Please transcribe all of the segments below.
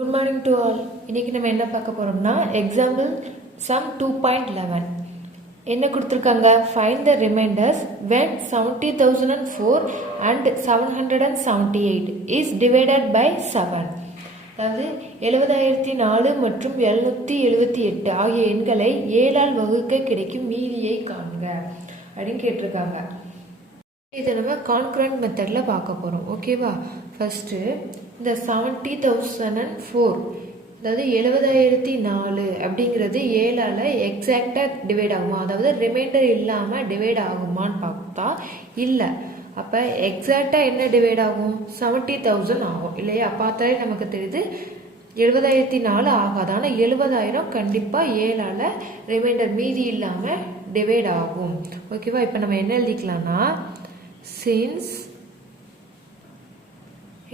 Good morning to all. இன்னைக்கு நம்ம என்ன பார்க்க போறோம்னா எக்ஸாம்பிள் சம் 2.11 என்ன கொடுத்திருக்காங்க find the remainders when 70,004 and 778 is divided by 7. அதாவது 70,004 மற்றும் 778 ஆகிய எண்களை 7 ஆல் வகுக்க கிடைக்கும் மீதியை காண்க அப்படின்னு கேட்டிருக்காங்க. இதை நம்ம கான்கரண்ட் மெத்தடில் பார்க்க போகிறோம். ஓகேவா? ஃபஸ்ட்டு இந்த 70,004 அதாவது 70,004 அப்படிங்கிறது 7ஆல் எக்ஸாக்டாக டிவைட் ஆகுமா, அதாவது ரிமைண்டர் இல்லாமல் டிவைட் ஆகுமான்னு பார்த்தா இல்லை. அப்போ எக்ஸாக்டாக என்ன டிவைட் ஆகும்? 70,000 ஆகும் இல்லையா? பார்த்தாலே நமக்கு தெரியுது 70,004 ஆகாது. ஆனால் 70,000 கண்டிப்பாக 7ஆல் ரிமைண்டர் மீதி இல்லாமல் டிவைட் ஆகும். ஓகேவா? இப்போ நம்ம என்ன எழுதிக்கலாம்னா since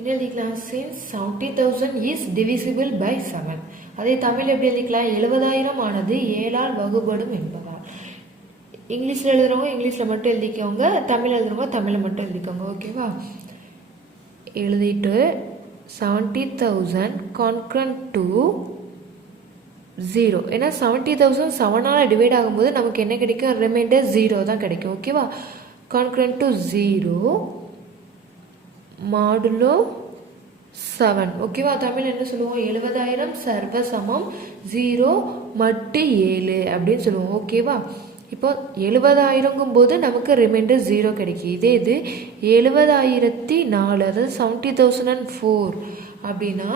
70,000 is divisible by 7. அதை தமிழ் எப்படி எழுதிக்கலாம்? 70,000 ஆனது 7ஆல் வகுபடும் என்பதால். இங்கிலீஷில் எழுதுறவங்க இங்கிலீஷில் மட்டும் எழுதிக்கோங்க, தமிழ் எழுதுறவங்க தமிழில் மட்டும் எழுதிக்கோங்க. ஓகேவா? எழுதிட்டு 70,000 concurrent to 0. ஏன்னா 70,000 7ஆல் டிவைட் ஆகும்போது நமக்கு என்ன கிடைக்கும்? ரிமைண்டர் 0 தான் கிடைக்கும். ஓகேவா? concurrent to 0 modulo 7. ஓகேவா? தமிழ் என்ன சொல்லுவோம்? 70,000 சர்வ சமம் 0 மட்டு 7 அப்படின்னு சொல்லுவோம். ஓகேவா? இப்போ 70,000ங்கும் போது நமக்கு ரிமைண்டர் 0 கிடைக்கும். இதே இது 70,004 அதாவது 70,004 அப்படின்னா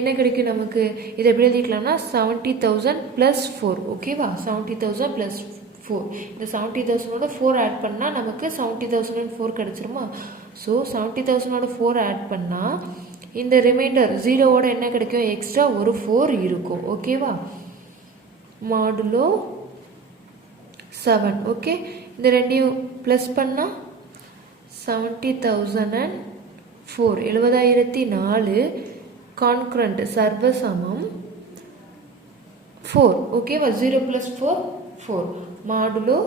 என்ன கிடைக்கும் நமக்கு? இதை எப்படி எழுதிக்கலாம்னா 70,000 + 4. ஓகேவா? 70,000 + 4. இந்த 70,000ஓட 4 ஆட் பண்ணால் நமக்கு 70,004 கிடைச்சிருமா? ஸோ 70,000ஓட 4 ஆட் பண்ணால் இந்த ரிமைண்டர் 0ஓட என்ன கிடைக்கும்? எக்ஸ்ட்ரா ஒரு 4 இருக்கும். ஓகேவா? மாடுலோ 7. ஓகே, இந்த ரெண்டையும் ப்ளஸ் பண்ணால் 70,004 70,004 கான்கரண்ட் சர்வசமம் 4. ஓகேவா? 0 + 4 4 மாடுலோ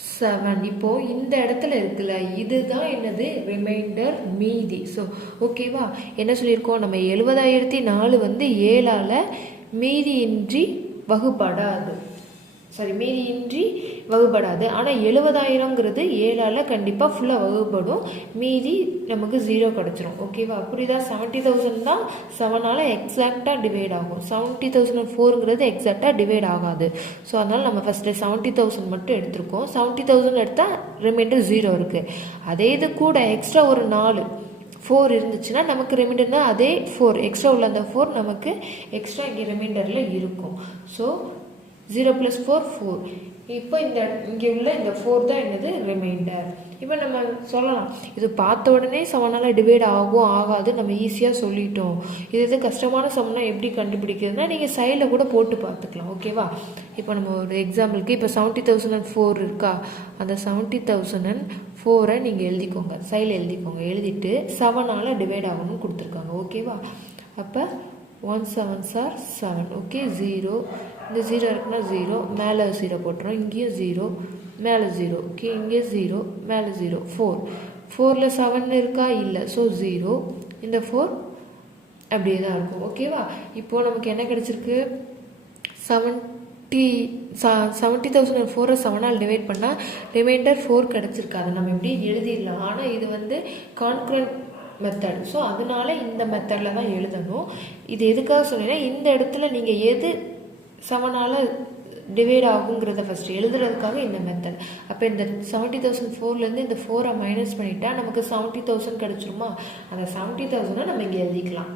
7. இப்போ இந்த இடத்துல இருக்குல்ல, இதுதான் என்னது? ரிமைண்டர் மீதி. ஸோ ஓகேவா? என்ன சொல்லியிருக்கோம் நம்ம? 70,004 வந்து 7ஆல் மீதியின்றி வகுப்படாது. மீதியின்றி வகுப்படாது. ஆனால் 70,000ங்கிறது 7ஆல் கண்டிப்பாக ஃபுல்லாக வகுப்படும். மீதி நமக்கு 0 கிடச்சிரும். ஓகேவா? புரியுதா? 70,000 தான் 7ஆல் எக்ஸாக்டாக டிவைட் ஆகும். 70,004ங்கிறது எக்ஸாக்டாக டிவைட் ஆகாது. ஸோ அதனால் நம்ம ஃபஸ்ட்டு 70,000 மட்டும் எடுத்திருக்கோம். 70,000 எடுத்தால் ரிமைண்டர் 0 இருக்குது. அதே இது கூட எக்ஸ்ட்ரா ஒரு 4 இருந்துச்சுன்னா நமக்கு ரிமைண்டர்னா அதே 4 எக்ஸ்ட்ரா உள்ள அந்த 4 நமக்கு எக்ஸ்ட்ரா இங்கே ரிமைண்டரில் இருக்கும். ஸோ 0 + 4 4. இப்போ இங்கே உள்ள இந்த 4 தான் என்னது? ரிமைண்டர். இப்போ நம்ம சொல்லலாம், இது பார்த்த உடனே 7ஆல் டிவைட் ஆகும் ஆகாது நம்ம ஈஸியாக சொல்லிட்டோம். இது கஷ்டமான சம்னா எப்படி கண்டுபிடிக்கிறதுனா நீங்கள் சைடில் கூட போட்டு பார்த்துக்கலாம். ஓகேவா? இப்போ நம்ம ஒரு எக்ஸாம்பிளுக்கு இப்போ 70,004 இருக்கா, அந்த 70,004 நீங்கள் எழுதிக்கோங்க, சைடில் எழுதிக்கோங்க. எழுதிட்டு 7ஆல் டிவைட் ஆகணும்னு கொடுத்துருக்காங்க. ஓகேவா? அப்போ 1 7s are 7. ஓகே, 0 இந்த 0 இருக்குன்னா 0 மேலே 0 போட்டுரும், இங்கேயும் 0 மேலே 0. ஓகே, இங்கே 0 மேலே 0 4 4ல் 7 இருக்கா? இல்லை. ஸோ 0 இந்த 4 அப்படியே தான் இருக்கும். ஓகேவா? இப்போது நமக்கு என்ன கிடச்சிருக்கு? 70,004 7ஆல் டிவைட் பண்ணால் ரிமைண்டர் 4 கிடச்சிருக்கு. அதை நம்ம எப்படி எழுதிடலாம். ஆனால் இது வந்து கான்கரண்ட் மெத்தட். ஸோ அதனால இந்த மெத்தடில் தான் எழுதணும். இது எதுக்காக சொன்னீங்கன்னா, இந்த இடத்துல நீங்கள் எது 7ஆல் டிவைட் ஆகுங்கிறத ஃபஸ்ட்டு எழுதுறதுக்காக இந்த மெத்தட். அப்போ இந்த 70,004லேருந்து இந்த 4 மைனஸ் பண்ணிட்டா நமக்கு 70,000 கிடச்சிருமா? அந்த 70,000 நம்ம இங்கே எழுதிக்கலாம்.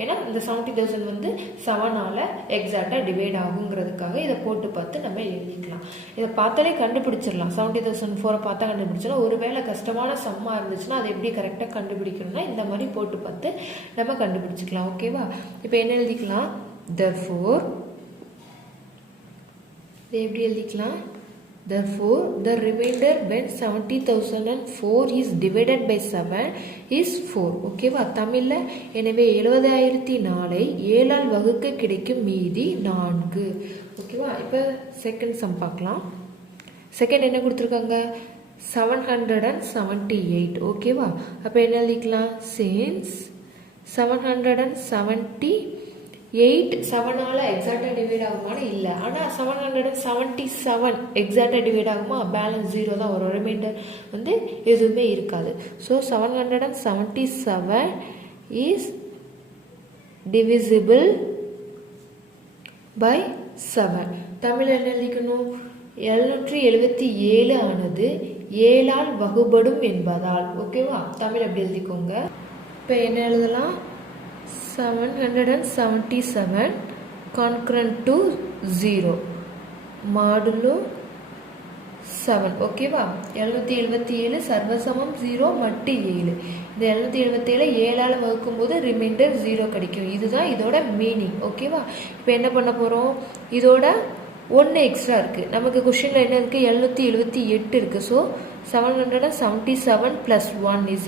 ஏன்னா இந்த 70,000 வந்து 7ஆல் எக்ஸாக்டாக டிவைட் ஆகுங்கிறதுக்காக இதை போட்டு பார்த்து நம்ம எழுதிக்கலாம். இதை பார்த்தாலே கண்டுபிடிச்சிடலாம். 70,004 பார்த்தா கண்டுபிடிச்சிடலாம். ஒருவேளை கஷ்டமான சம்மாக இருந்துச்சுன்னா அதை எப்படி கரெக்டாக கண்டுபிடிக்கணும்னா இந்த மாதிரி போட்டு பார்த்து நம்ம கண்டுபிடிச்சிக்கலாம். ஓகேவா? இப்போ என்ன எழுதிக்கலாம்? therefore இதை எப்படி எழுதிக்கலாம்? therefore the remainder when 70,004 is divided by 7 is 4. ஓகேவா? தமிழில் எனவே 70,004 7ஆல் வகுக்க கிடைக்கும் மீதி 4. ஓகேவா? இப்போ செகண்ட் சம் பார்க்கலாம். செகண்ட் என்ன கொடுத்துருக்காங்க? 778. ஓகேவா? அப்போ என்ன எழுதிக்கலாம்? since 778 7ஆல் எக்ஸாக்டாக டிவைட் ஆகுமான்னு இல்லை. ஆனால் 777 எக்ஸாக்டாக டிவைட் ஆகுமா? பேலன்ஸ் 0 தான் வரும். ரிமைண்டர் வந்து எதுவுமே இருக்காது. So 777 is divisible by 7. Tamil என்ன எழுதிக்கணும்? 777 ஆனது 7ஆல் வகுபடும் என்பதால். ஓகேவா? தமிழ் அப்படி எழுதிக்கோங்க. இப்போ என்ன எழுதலாம்? 777 concurrent to 0 மாடுலோ 7. ஓகேவா? 777 சர்வசமம் 0 மட்டு 7. இந்த 777 7ஆல் வகுக்கும் போது ரிமைண்டர் 0 கிடைக்கும். இதுதான் இதோட மீனிங். ஓகேவா? இப்போ என்ன பண்ண போகிறோம்? இதோட 1 எக்ஸ்ட்ரா இருக்குது. நமக்கு கொஷினில் என்ன இருக்குது? 778 இருக்குது. ஸோ 777 + 1 இஸ்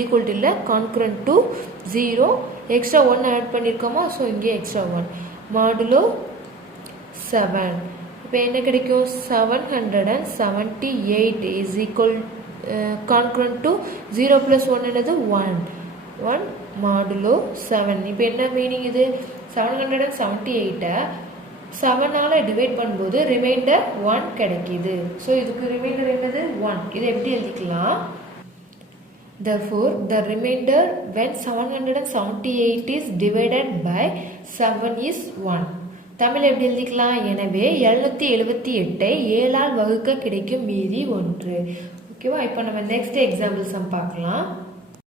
ஈக்குவல் டு இல்லை, கான்கரண்ட் டு 0. எக்ஸ்ட்ரா 1 ஆட் பண்ணியிருக்கோமா? ஸோ இங்கே எக்ஸ்ட்ரா 1 மாடுலோ 7. இப்போ என்ன கிடைக்கும்? 778 இஸ் ஈக்குவல் கான்கரண்ட் டு 0 + 1 என்னது? 1 மாடுலோ 7. இப்போ என்ன மீனிங் இது? 778 7ஆல் டிவைட் பண்ணும்போது ரிமைண்டர் 1 கிடைக்குது. ஸோ இதுக்கு ரிமைண்டர் என்னது? 1. இதை எப்படி எழுதிக்கலாம்? Therefore, the remainder when 778 is divided by 7 is 1. Tamil எப்படி எழுதிக்கலாம்? எனவே 778ஐ 7ஆல் வகுக்க கிடைக்கும் மீதி 1. ஓகேவா? இப்போ நம்ம நெக்ஸ்ட் எக்ஸாம்பிள் சம் பார்க்கலாம்.